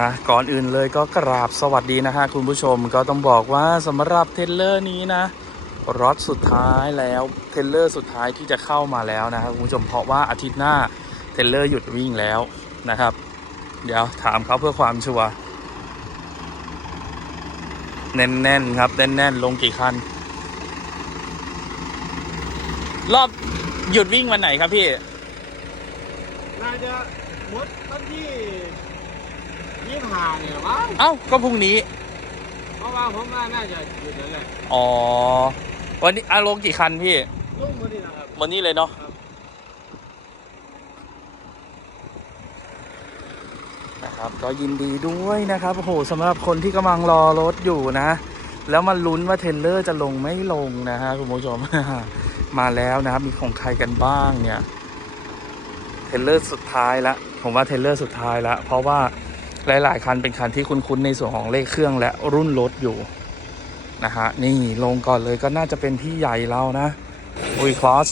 นะก่อนอื่นเลยก็กราบสวัสดีนะฮะคุณผู้ชมก็ต้องบอกว่าสำหรับเทรลเลอร์นี้นะรถสุดท้ายแล้วเทรลเลอร์สุดท้ายที่จะเข้ามาแล้วนะครับคุณผู้ชมเพราะว่าอาทิตย์หน้าเทรลเลอร์หยุดวิ่งแล้วนะครับ เดี๋ยวถามเขาเพื่อความชัวร์แน่นๆครับแน่นๆลงกี่คัน รอบหยุดวิ่งวันไหนครับพี่น่าจะหมดวันที่ ยี่สิบห้าเนี่ยมั้งเอ้าก็พรุ่งนี้ เพราะว่าผมว่าน่าจะอยู่นั่นแหละอ๋อ วันนี้อาลงกี่คันพี่ลุงพอดีนะครับ วันนี้เลยเนาะครับ นะครับ ก็ยินดีด้วยนะครับโอ้โหสำหรับคนที่กำลังรอรถอยู่นะ แล้วมาลุ้นว่าเทรลเลอร์จะลงไม่ลงนะฮะคุณผู้ชม มาแล้วนะครับ มีของใครกันบ้างเนี่ย เทรลเลอร์สุดท้ายละผมว่าเทรลเลอร์สุดท้ายละเพราะว่า หลาย ๆ คันเป็นคันที่คุ้นๆในส่วนของเลขเครื่องและรุ่นรถอยู่นะฮะนี่ลงก่อนเลยก็น่าจะเป็นพี่ใหญ่เรานะอุยคลอส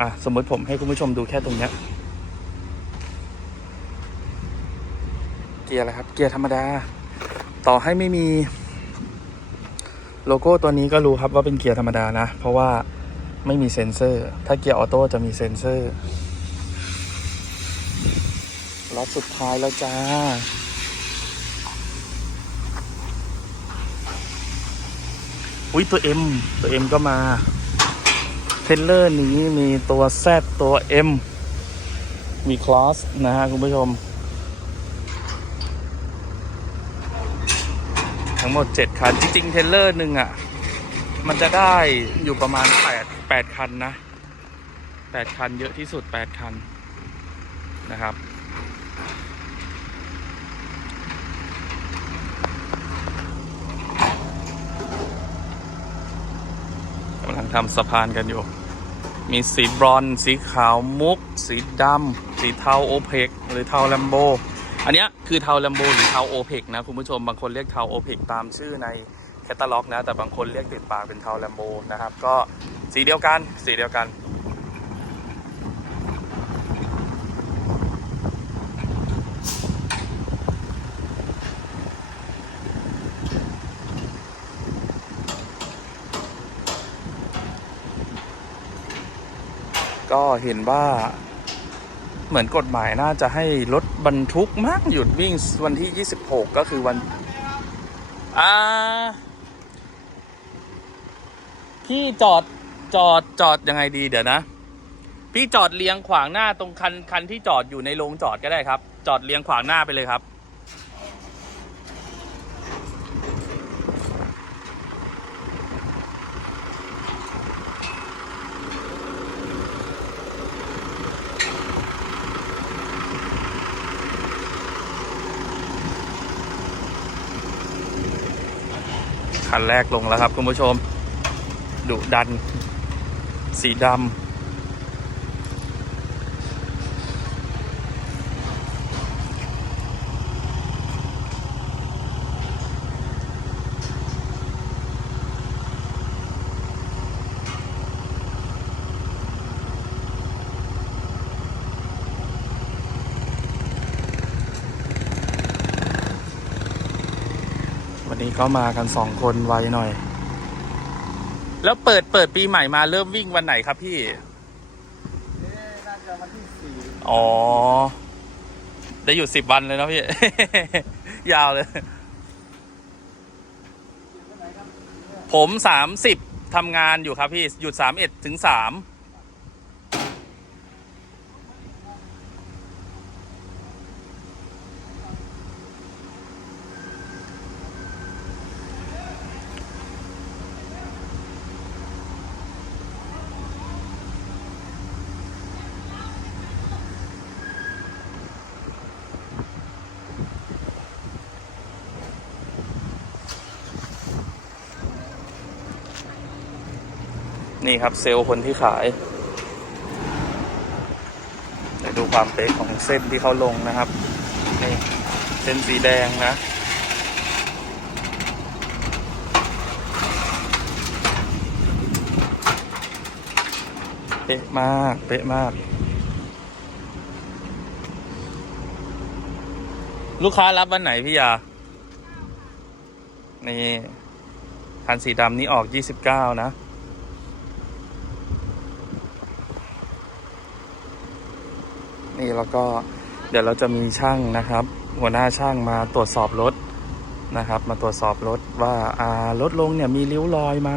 อะสมมติผมให้คุณผู้ชมดูแค่ตรงเนี้ยเกียร์อะไรครับ เกียร์ธรรมดา ต่อให้ไม่มีโลโก้ตัวนี้ก็รู้ครับว่าเป็นเกียร์ธรรมดานะ เพราะว่าไม่มีเซ็นเซอร์ ถ้าเกียร์ออโต้จะมีเซ็นเซอร์ รอบสุดท้ายแล้วจ้า อุ้ยตัว M ตัว M ก็มาเทเลอร์นี้มีตัว Z ตัว M มีคลอสนะฮะคุณผู้ชม ทั้งหมด 7 คัน จริงๆเทเลอร์หนึ่งอะ มันจะได้อยู่ประมาณ 8 8 คันนะ 8 คันเยอะที่สุด 8 คันนะครับ กำลัง ทำสะพานกันอยู่ มีสีบรอนซ์สีขาวมุก สีดำสีเทาโอเพกหรือเทาแลมโบ อันนี้คือเทาแลมโบหรือเทาโอเพกนะคุณผู้ชมบางคนเรียกเทาโอเพกตามชื่อในแคตตาล็อกนะแต่บางคนเรียกติดปากเป็นเทาแลมโบนะครับก็สีเดียวกันสีเดียวกัน ก็เห็นว่าเหมือนกฎหมายน่าจะให้รถบรรทุกมากหยุดวิ่งวันที่ 26 ก็คือวัน อ่า พี่จอดจอดจอดยังไงดีเดี๋ยวนะ พี่จอดเลี้ยงขวางหน้าตรงคันคันที่จอดอยู่ในโรงจอดก็ได้ครับ จอดเลี้ยงขวางหน้าไปเลยครับ คันแรกลงแล้วครับคุณผู้ชมดุดัน สีดำ วันนี้ก็มากันสองคนไวหน่อย แล้วเปิดเปิดปีใหม่มาเริ่มวิ่งวันไหนครับพี่เอ๊ะน่าจะวันที่สี่อ๋อ ได้อยู่สิบวันเลยเนาะพี่ ยาวเลย ผมสามสิบทำงานอยู่ครับพี่ หยุดสามเอ็ดถึงสาม นี่ครับเซลล์คนที่ขายเดี๋ยวดูความเป๊ะของเส้นที่เขาลงนะครับ นี่เส้นสีแดงนะเป๊ะมาก เป๊ะมาก ลูกค้ารับวันไหนพี่ยา นี่คันสีดำนี้ออกยี่สิบเก้านะ นี่แล้วก็เดี๋ยวเราจะมีช่างนะครับ หัวหน้าช่างมาตรวจสอบรถนะครับ มาตรวจสอบรถว่าอ่ารถลงเนี่ยมีริ้วรอยไหม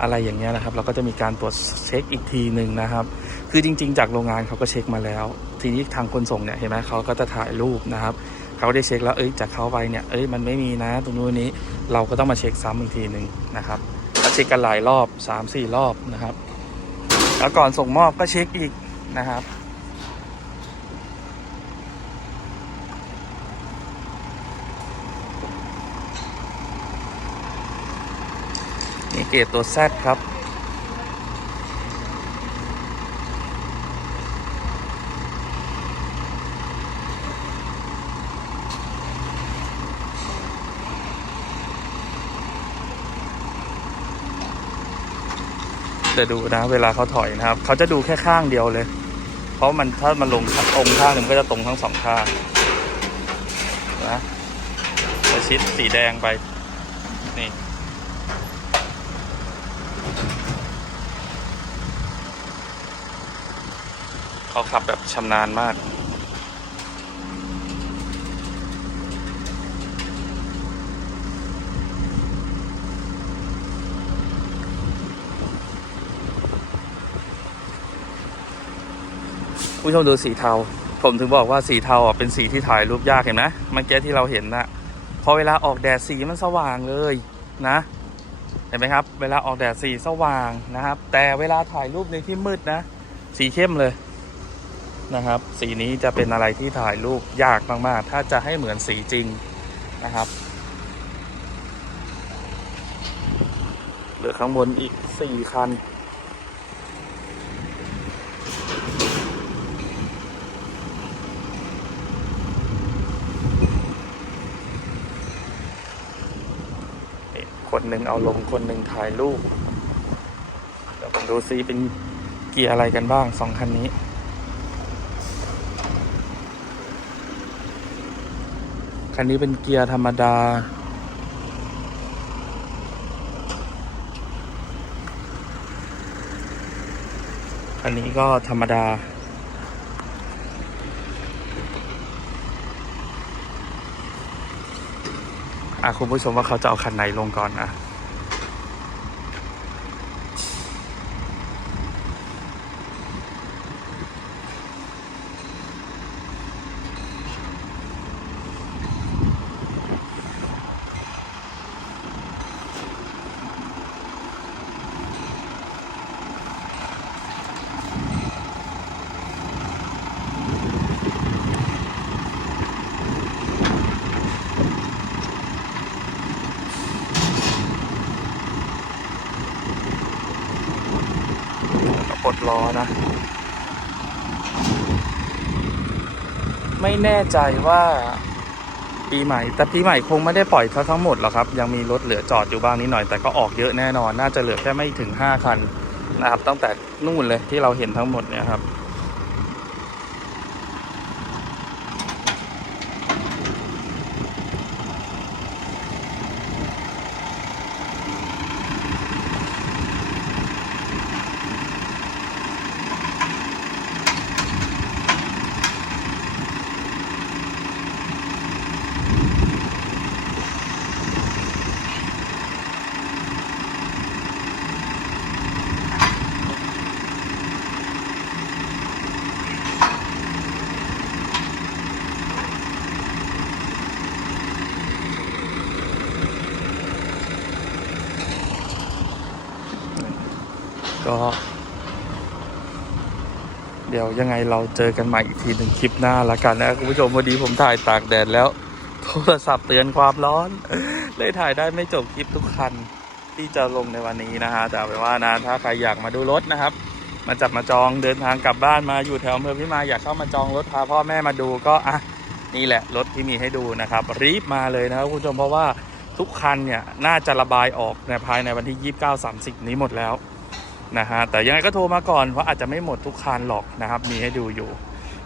อะไรอย่างเงี้ยนะครับ เราก็จะมีการตรวจเช็คอีกทีหนึ่งนะครับ คือจริง ๆ จากโรงงานเขาก็เช็คมาแล้ว ทีนี้ทางคนส่งเนี่ยเห็นไหมเขาก็จะถ่ายรูปนะครับเขาได้เช็คแล้วเอ้ยจากเขาไปเนี่ยเอ้ยมันไม่มีนะ ตรงนู้นนี้เราก็ต้องมาเช็คซ้ำอีกทีหนึ่งนะครับแล้วเช็คกันหลายรอบสามสี่รอบนะครับ แล้วก่อนส่งมอบก็เช็คอีกนะครับ นี่เกรดตัว Z ครับเดี๋ยวดูนะ เวลาเขาถอยนะครับ เขาจะดูแค่ข้างเดียวเลย เพราะมันถ้ามันลงตรงข้างมันก็จะตรงทั้งสองข้างนะจะชิดสีแดงไป นี่ เขาขับแบบชำนาญมาก ผู้ชมดูสีเทา ผมถึงบอกว่าสีเทาอะเป็นสีที่ถ่ายรูปยากเห็นไหมเมื่อกี้ที่เราเห็นนะพอเวลาออกแดดสีมันสว่างเลยนะ ห็นไหมครับ เวลาออกแดดสีสว่างนะครับ แต่เวลาถ่ายรูปในที่มืดนะ สีเข้มเลยนะครับ สีนี้จะเป็นอะไรที่ถ่ายรูปยากมาก ๆ ถ้าจะให้เหมือนสีจริงนะครับ เหลือข้างบนอีกสี่คัน คนหนึ่งเอาลงคนหนึ่งถ่ายรูปเดี๋ยวผมดูซิเป็นเกียร์อะไรกันบ้างสองคันนี้ คันนี้เป็นเกียร์ธรรมดา คันนี้ก็ธรรมดา อะคุณผู้ชมว่าเขาจะเอาคันไหนลงก่อนอะ ล้อนะ ไม่แน่ใจว่าปีใหม่ แต่ปีใหม่คงไม่ได้ปล่อยเขาทั้งหมดหรอกครับ ยังมีรถเหลือจอดอยู่บ้างนิดหน่อย แต่ก็ออกเยอะแน่นอน น่าจะเหลือแค่ไม่ถึง 5 คันนะครับ ตั้งแต่นู่นเลยที่เราเห็นทั้งหมดเนี่ยครับ ก็ เดี๋ยวยังไงเราเจอกันใหม่อีกทีหนึ่งคลิปหน้าละกันนะคุณผู้ชมพอดีผมถ่ายตากแดดแล้ว โทรศัพท์เตือนความร้อน เลยถ่ายได้ไม่จบคลิปทุกคันที่จะลงในวันนี้นะฮะแต่เอาเป็นว่านะถ้าใครอยากมาดูรถนะครับ มาจับมาจองเดินทางกลับบ้านมาอยู่แถวอำเภอพิมายอยากเข้ามาจองรถพาพ่อแม่มาดูก็อะนี่แหละรถที่มีให้ดูนะครับ รีบมาเลยนะครับคุณผู้ชมเพราะว่าทุกคันเนี่ยน่าจะระบายออกในภายในวันที่ 29 30 นี้หมดแล้ว นะฮะแต่ยังไงก็โทรมาก่อนเพราะอาจจะไม่หมดทุกคันหรอกนะครับ มีให้ดูอยู่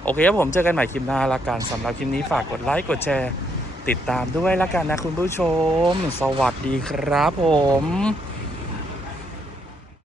โอเคครับผมเจอกันใหม่คลิปหน้าละกันสำหรับคลิปนี้ฝากกดไลค์กดแชร์ ติดตามด้วยละกันนะคุณผู้ชม สวัสดีครับผม